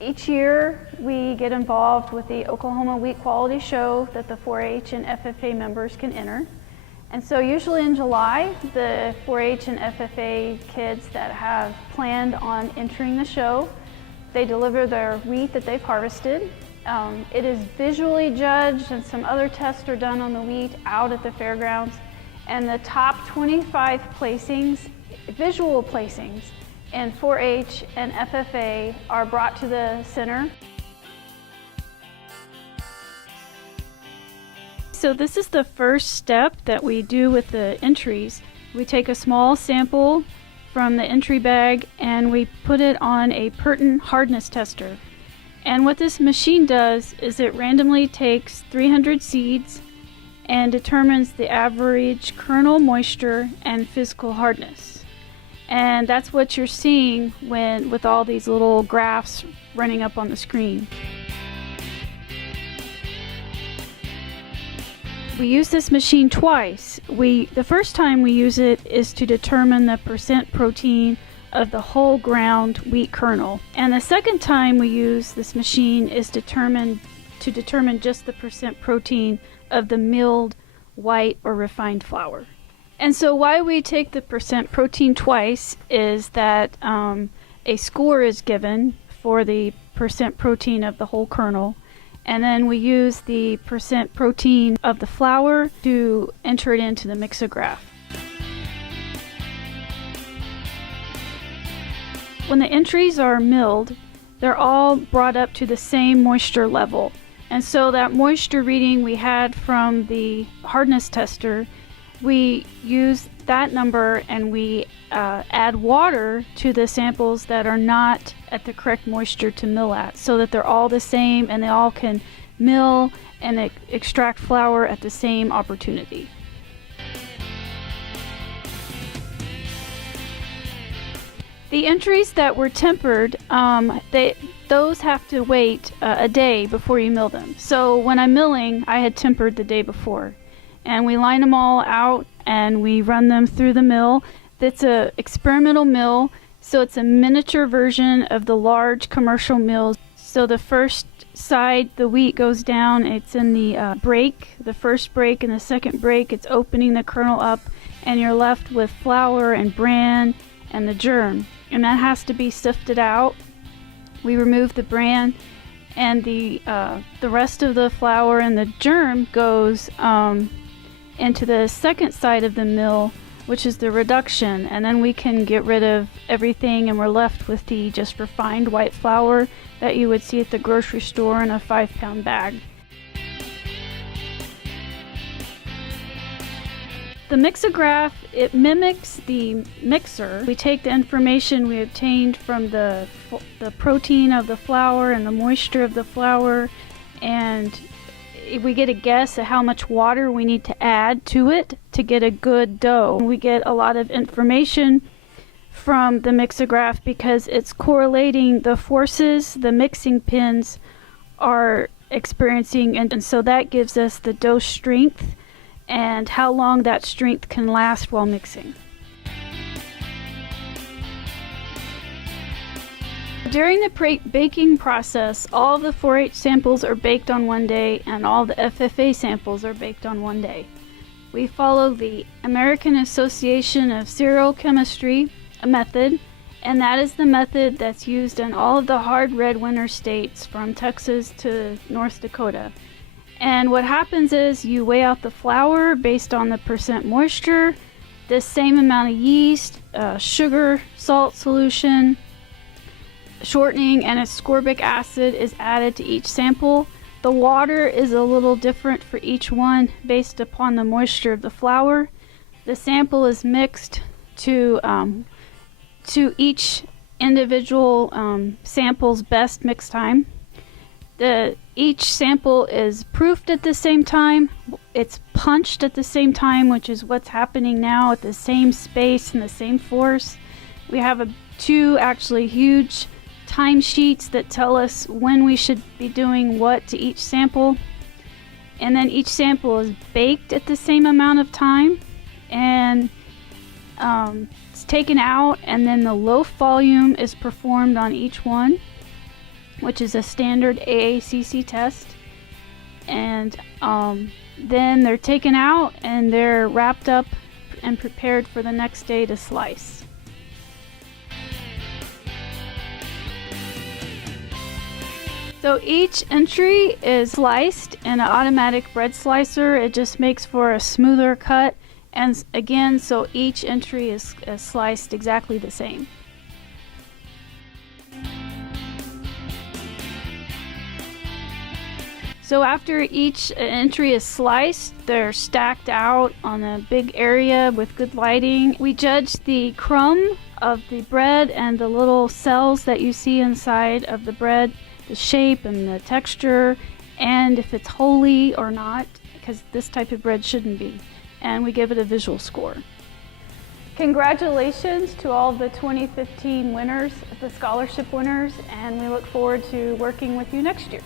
Each year we get involved with the Oklahoma Wheat Quality Show that the 4-H and FFA members can enter. And so usually in July, the 4-H and FFA kids that have planned on entering the show, they deliver their wheat that they've harvested. It is visually judged, and some other tests are done on the wheat out at the fairgrounds. And the top 25 placings, visual placings, in 4-H and FFA are brought to the center. So this is the first step that we do with the entries. We take a small sample from the entry bag and we put it on a pertinent hardness tester. And what this machine does is it randomly takes 300 seeds and determines the average kernel moisture and physical hardness. And that's what you're seeing with all these little graphs running up on the screen. We use this machine twice. The first time we use it is to determine the percent protein of the whole ground wheat kernel. And the second time we use this machine is to determine just the percent protein of the milled white or refined flour. And so why we take the percent protein twice is that a score is given for the percent protein of the whole kernel, and then we use the percent protein of the flour to enter it into the Mixograph. When the entries are milled, they're all brought up to the same moisture level. And so that moisture reading we had from the hardness tester, we use that number and we add water to the samples that are not at the correct moisture to mill at, so that they're all the same and they all can mill and extract flour at the same opportunity. The entries that were tempered, those have to wait a day before you mill them. So when I'm milling, I had tempered the day before. And we line them all out and we run them through the mill. It's an experimental mill, so it's a miniature version of the large commercial mills. So the first side, the wheat goes down, it's in the break, the first break, and the second break, it's opening the kernel up, and you're left with flour and bran and the germ. And that has to be sifted out. We remove the bran, and the rest of the flour and the germ goes into the second side of the mill, which is the reduction, and then we can get rid of everything and we're left with the just refined white flour that you would see at the grocery store in a 5-pound bag. The Mixograph, it mimics the mixer. We take the information we obtained from the protein of the flour and the moisture of the flour, and we get a guess at how much water we need to add to it to get a good dough. We get a lot of information from the Mixograph because it's correlating the forces the mixing pins are experiencing, and so that gives us the dough strength and how long that strength can last while mixing. During the baking process, all the 4-H samples are baked on one day and all the FFA samples are baked on one day. We follow the American Association of Cereal Chemistry method, and that is the method that's used in all of the hard red winter states from Texas to North Dakota. And what happens is you weigh out the flour based on the percent moisture, the same amount of yeast, sugar, salt solution, shortening, and ascorbic acid is added to each sample. The water is a little different for each one based upon the moisture of the flour. The sample is mixed to each individual sample's best mix time. Each sample is proofed at the same time. It's punched at the same time, which is what's happening now at the same space and the same force. We have two actually huge time sheets that tell us when we should be doing what to each sample. And then each sample is baked at the same amount of time, and it's taken out, and then the loaf volume is performed on each one. which is a standard AACC test. And then they're taken out and they're wrapped up and prepared for the next day to slice. So each entry is sliced in an automatic bread slicer. It just makes for a smoother cut, and again, so each entry is sliced exactly the same. So after each entry is sliced, they're stacked out on a big area with good lighting. We judge the crumb of the bread and the little cells that you see inside of the bread, the shape and the texture, and if it's holy or not, because this type of bread shouldn't be. And we give it a visual score. Congratulations to all the 2015 winners, the scholarship winners, and we look forward to working with you next year.